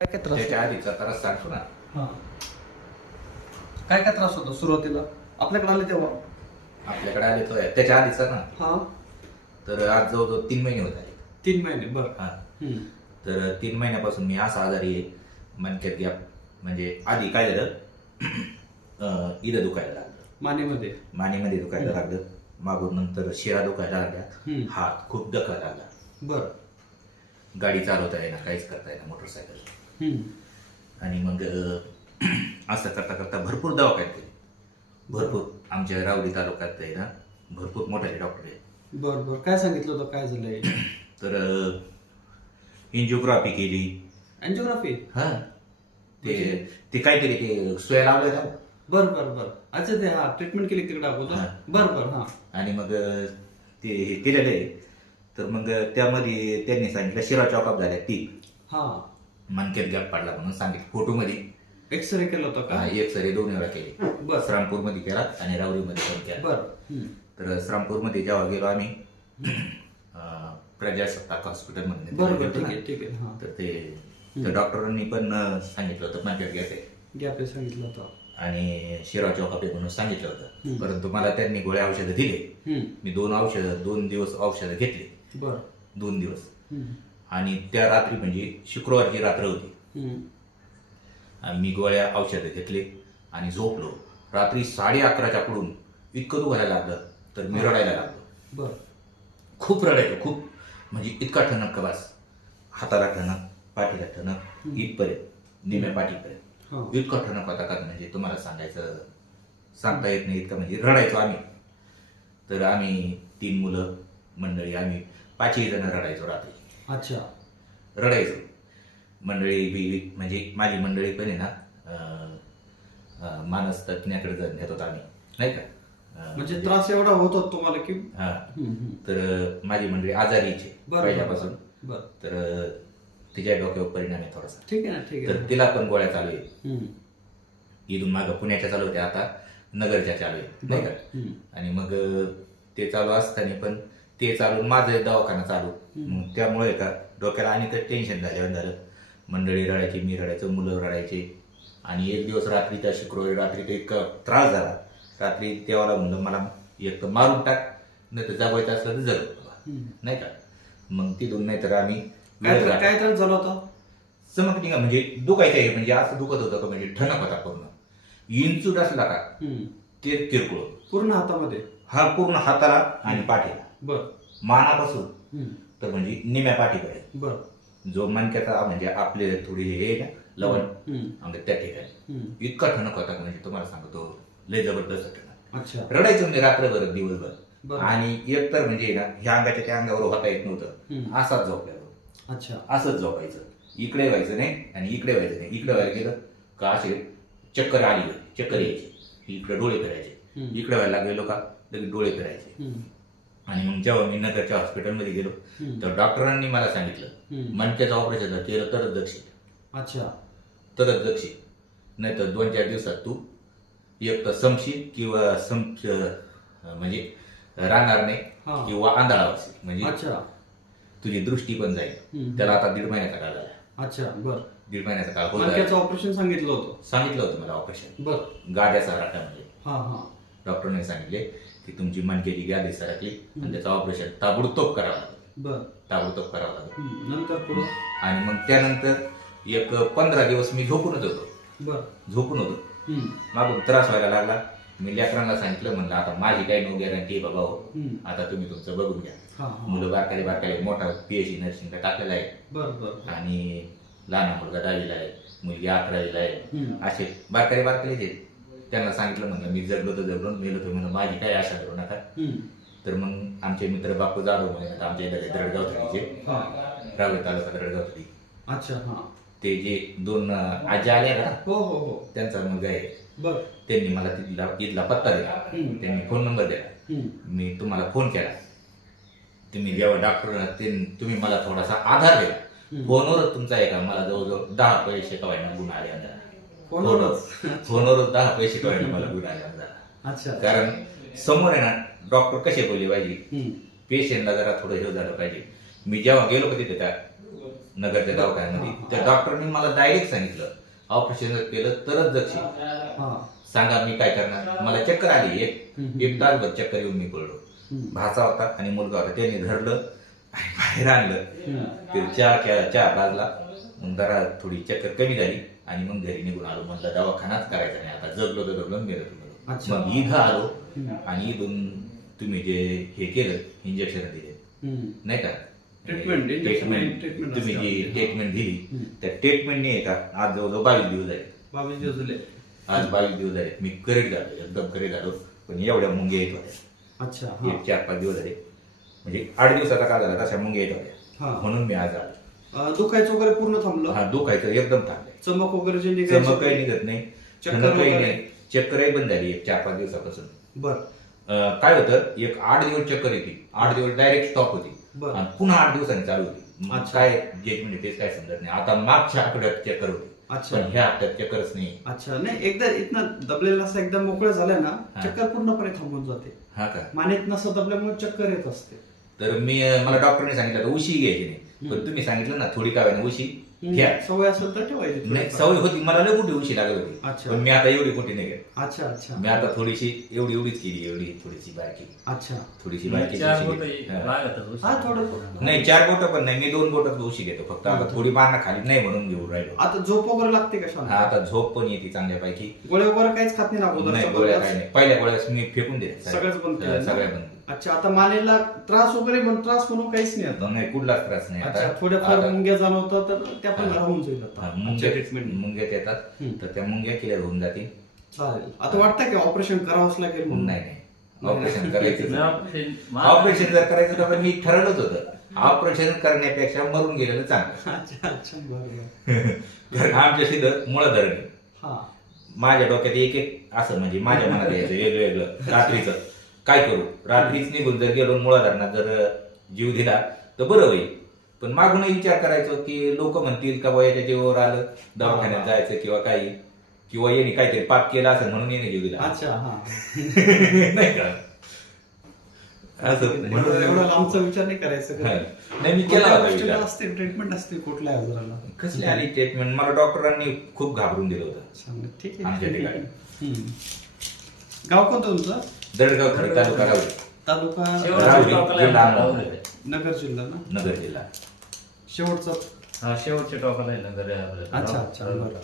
काय काय त्रास त्याच्या आधीचा त्रास सांगतो ना. हा. काय काय त्रास होता सुरुवातीला? आपल्याकडे आले तेव्हा? आपल्याकडे आले तो त्याच्या आधीचा ना. हा. तर आज जवळजवळ तीन महिने होत आले तीन महिने बरं. हा. हम्म. तर तीन महिन्यापासून मी असा आजारी आहे. मणक्यात गॅप म्हणजे आधी काय झालं? अं, इथं दुखायला लागलं. मानेमध्ये. मानेमध्ये दुखायला लागलं. मागून नंतर शिरा दुखायला लागल्या. हात खूप दुखायला लागला. बरं. गाडी चालवता येईना काहीच करता येईना मोटरसायकल. आणि मग असं करता करता भरपूर दवाखान्यात केले भरपूर. आमच्या रावडी तालुक्यात आहे ना भरपूर मोठे डॉक्टर आहेत. बरं बरं. काय सांगितलं होतं? काय झालंय तर एन्जिओग्राफी केली. अँजिओग्राफी हा. ते ते काहीतरी ते सोया लावलं ना. बरं बरं बरं. अच्छा ते हा ट्रीटमेंट केली तिकडे अगोदर. बरं बरं हा. आणि मग ते हे केलेलं आहे. तर मग त्यामध्ये त्यांनी सांगितलं शिरा चॉकअप झाल्या ती हा. मनकेत गॅप पडला म्हणून सांगितलं. फोटोमध्ये. एक्सरे केलं होतं का? एक सरी दोन वेळा केली. बरं. श्रामपूरमध्ये केला आणि रावरीमध्ये पण केला. बरं. तर श्रामपूरमध्ये जेव्हा गेलो आम्ही प्रजासत्ताक हॉस्पिटलमध्ये आहे आहे. तर ते डॉक्टरांनी पण सांगितलं होतं मनकेत गॅप आहे. गॅप सांगितलं होतं. आणि शिरा चॉकअप आहे म्हणून सांगितलं होतं. परंतु मला त्यांनी गोळ्या औषधं दिले. मी दोन औषधं दोन दिवस औषधं घेतली. बरं. दोन दिवस. आणि त्या रात्री म्हणजे शुक्रवारची रात्र होती मी गोळ्या औषधं घेतले आणि झोपलो. रात्री साडे अकराच्या पुढून इतकं दुखायला लागलं तर मी रडायला लागलो. बरं. खूप रडायचं खूप. म्हणजे इतका ठणक का बस हाताला ठणक पाठीला ठणक इथपर्यंत निम्या पाठीपर्यंत. हा. इतका ठणक होता का म्हणजे तुम्हाला सांगायचं सांगता येत नाही इतकं. म्हणजे रडायचो आम्ही. तर आम्ही तीन मुलं मंडळी आम्ही पाचही जण रडायचो रात्री. अच्छा. रडायचो. मंडळी बी म्हणजे माझी मंडळी पण आहे ना अं, अं, मानस तज्ञाकडे जण नेत होतो आम्ही. नाही का? अं, म्हणजे त्रास एवढा होत होता तुम्हाला की? हा. हम्म, हम्म. तर माझी मंडळी आजारीचे बरं. पहिल्यापासून. बरं. तर तिच्या डोक्यावर परिणाम आहे थोडासा. ठीक आहे ना ठीक तर आहे तिला पण गोळ्या चालू आहे हम्म. इथून मागं पुण्याच्या चालू होत्या आता नगरच्या चालू आहे नाही का? हम्म. आणि मग अं, ते चालू असताना पण ते चालून माझं दवाखाना चालू. मग त्यामुळे का डोक्याला आणि तर टेन्शन झाल्यावर झालं. मंडळी रडायची मी रडायचो मुलं रडायचे. आणि एक दिवस रात्री त्या शुक्रवारी रात्री तर इतका त्रास झाला. रात्री तेव्हा म्हणलं मला एक तर मारून टाक नाही तर जगवायचं असलं तर जगव. हम्म. नाही का? मग तिथून नाही तर आम्ही काय त्रास झाला होता? चमक निघा म्हणजे दुखायचं आहे म्हणजे असं दुखत होतं का? म्हणजे ठणक होता पूर्ण. इंचूट असला का. ते किरकोळ. पूर्ण हातामध्ये? हा पूर्ण हाताला आणि पाठीला. बर. मानापासून. तर म्हणजे निम्या बर. जो मनक्याचा म्हणजे आपले थोडी हे ना लवण. म्हणजे त्या ठिकाणी. इतका ठणक होता का म्हणजे तुम्हाला सांगतो लय जबरदस्त ठणक. अच्छा. रडायचं म्हणजे रात्रभर दिवसभर. आणि एक तर म्हणजे ना ह्या अंगाच्या त्या अंगावर होता येत नव्हतं. असाच झोपल्यावर. अच्छा. असंच झोपायचं. इकडे व्हायचं नाही आणि इकडे व्हायचं नाही. इकडे व्हायला गेलं का असे चक्कर आली चक्कर यायची. इकडे डोळे फिरायचे. इकडे व्हायला गेलो का लगेच डोळे फिरायचे. आणि मग जेव्हा मी नगरच्या हॉस्पिटलमध्ये गेलो. तर डॉक्टरांनी मला सांगितलं. मणक्याचं ऑपरेशन जर केलं तरच जगशील अच्छा. तरच जगशील नाही तर दोन चार दिवसात तू एक तर समशील किंवा अं, म्हणजे राहणार नाही. किंवा आंधळा म्हणजे अच्छा. तुझी दृष्टी पण जाईल. त्याला आता दीड महिन्याचा काळ झाला. अच्छा बर. दीड महिन्याचा काळ होत. ऑपरेशन सांगितलं होतं. सांगितलं होतं मला ऑपरेशन. बर. गाद्याचा राटा म्हणजे. डॉक्टरने सांगितले की तुमची मणक्याची गादी सरकली आणि त्याचं ऑपरेशन ताबडतोब करावं लागेल. ताबडतोब करावं लागेल. नंतर पुढं? आणि मग त्यानंतर एक पंधरा दिवस मी झोपूनच होतो. झोपून होतो. मागून त्रास व्हायला लागला. मी लेकरांना सांगितलं म्हणलं आता माझी काही नो गॅरंटी आहे बाबा हो. आता तुम्ही तुमचं बघून घ्या. मुलं बारकाले बारकाले मोठा पीएचडी नर्सिंगला टाकलेला आहे. बर बर आणि लहान मुलगा दहावीला आहे मुलगी अकरावीला आहे. असे बारकाले बारकाले आहेत त्यांना सांगितलं म्हणलं मी जगलो तर जगलो मेलो तर म्हणलं माझी काही आशा करू नका. तर मग आमचे मित्र बापू जाधव म्हणे आता आमच्या इथे दरडगाव थडीचे रावळे तालुका दरडगाव थडी अच्छा हा. ते जे दोन आजी आल्या ना हो हो हो. त्यांचा मुलगा आहे. त्यांनी मला तिथला इथला पत्ता दिला. त्यांनी फोन नंबर दिला. मी तुम्हाला फोन केला. तुम्ही जेव्हा डॉक्टर तुम्ही मला थोडासा आधार दिला. हम्म. फोनवरच तुमचा आहे का मला जवळजवळ दहा पैसे कवायना गुण आले अंधारा फोनवरच? फोनवरच दहा पैसे कवायना मला अच्छा. कारण समोर आहे ना डॉक्टर कसे बोलले पाहिजे. पेशंटला जरा थोडं हे झालं पाहिजे. मी जेव्हा गेलो का तिथे त्या नगरच्या दवाखान्यामध्ये. त्या डॉक्टरनी मला डायरेक्ट सांगितलं ऑपरेशन जर केलं तरच जगशील. हा. सांगा मी काय करणार? मला चक्कर आली एक. एक तासभर चक्कर येऊन मी पडलो. भाचा होता आणि मुलगा होता. त्याने धरलं आणि बाहेर आणलं. ते चहा पाजला मग जरा थोडी चक्कर कमी झाली. आणि मग घरी निघून आलो. म्हणलं दवाखानाच करायचा नाही. आता जगलो तर जगलो. मेलो मग इथं आलो. आणि इथून तुम्ही जे हे केलं इंजेक्शन दिले. नाही का? आणि Treatment, treatment तुम्ही जी. ट्रीटमेंट दिली. त्या ट्रीटमेंटने आहे का आज जवळजवळ बावीस दिवस झाले. बावीस दिवस झाले. आज बावीस दिवस झाले. मी करेक्ट झालो एकदम करेक्ट झालो पण एवढ्या मुंग्या येत होत्या. अच्छा हा. एक चार पाच दिवस झाले. म्हणजे आठ दिवसाचा काळ झाला तशा मुंग्या येत होत्या. हा. म्हणून मी आज आलो. दुखायचं वगैरे पूर्ण थांबलं? हा दुखायचं एकदम थांबलंय चमक वगैरे जे निघायची चमक काही निघत नाही. चक्कर वगैरे? नाही. चक्करही बंद झाली एक चार पाच दिवसापासून. बर. अं, काय होतं? एक आठ दिवस चक्कर येते. आठ दिवस डायरेक्ट स्टॉप होती. बरं. आणि पुन्हा आठ दिवसांनी चालू होती. मग अच्छा. काय जे म्हणजे तेच काय समजत नाही. आता मागच्या आठवड्यात चक्कर होती. अच्छा. पण ह्या हप्त्यात चक्करच नाही. अच्छा. नाही एकदा इथनं दबलेला असं एकदा मोकळं झालं ना हा. चक्कर पूर्णपणे थांबून जाते. हा का? मानेत नसं दबल्यामुळे चक्कर येत असते. तर मी अं, मला डॉक्टरने सांगितलं उशी घ्यायची नाही. पण तुम्ही सांगितलं ना थोडी काय उशी? घ्या. सवय असेल तर ठेवायची नाही. सवय होती मला लय कुठे उशी लागत होती. अच्छा. पण मी आता एवढी कुठे नाही घेत. अच्छा अच्छा. मी आता थोडीशी एवढी एवढीच केली एवढी थोडीशी बारकी. अच्छा. थोडीशी बारकी चार उशी बोटं घेतली. हा. लागतच हा थोडं नाही चार बोट पण नाही मी दोन बोटच उशी घेतो. फक्त आता थोडी बांधणं खाली नाही म्हणून घेऊन राहिलो. आता झोप वगैरे लागते का हा शांत आता झोप पण येते चांगल्यापैकी. गोळ्या वगैरे काहीच खात नाही ना नाही अगोदर गोळ्या काय नाही. पहिल्या गोळ्यास मी फेकून दिल्या. सगळंच बंद ना? सगळ्या बंद. अच्छा आता मानेला त्रास वगैरे पण त्रास म्हणून काहीच नाही आता. नाही कुठलाच त्रास नाही. अच्छा आता थोड्याफार आता- मुंग्या जाणवतात तर त्या पण हा. राहून जाईल हा, आता मुंग्या ट्रीटमेंट मुंग्यात येतात हम्म. तर त्या मुंग्या क्लिअर होऊन जातील. चालेल. आता वाटतं की ऑपरेशन करावंच लागेल म्हणून? नाही नाही. ऑपरेशन करायचं ऑपरेशन ऑपरेशन जर करायचं तर मी ठरवलंच होतं. ऑपरेशन करण्यापेक्षा मरून गेलेलं चांगलं. अच्छा अच्छा बरं बरं. कारण आमच्या तिथं मुळं धरण. हा. माझ्या डोक्यात एक एक असं म्हणजे माझ्या मनात यायचं वेगळं वेगळं रात्रीचं. काय करू? रात्रीच निघून जर गेलो मुळा धरणात जर जीव दिला तर बरं होईल. पण मागूनही विचार करायचो की लोक म्हणतील का बाबा याच्या जीवावर आलं दवाखान्यात जायचं किंवा काही किंवा येणे काहीतरी पाप केला असेल म्हणून येणे जीव दिला. अच्छा नाही का? असं म्हणून लांबचा विचार नाही करायचं? नाही मी केला कोणत्या होता गोष्टीला विचार. असते ट्रीटमेंट असते कुठल्या आजाराला? कसली आली ट्रीटमेंट मला डॉक्टरांनी खूप घाबरून दिलं होतं. ठीक आमच्या आहे. ठिकाणी. हम्म. गाव कोणतं तुमचं? दडगाव थडी तालुका राहुरी तालुका टोकाला जिल्हा आहे. नगर जिल्हा ना नगर जिल्हा शेवटचा हा शेवटच्या टोकाला आहे नगर. अच्छा अच्छा. बरं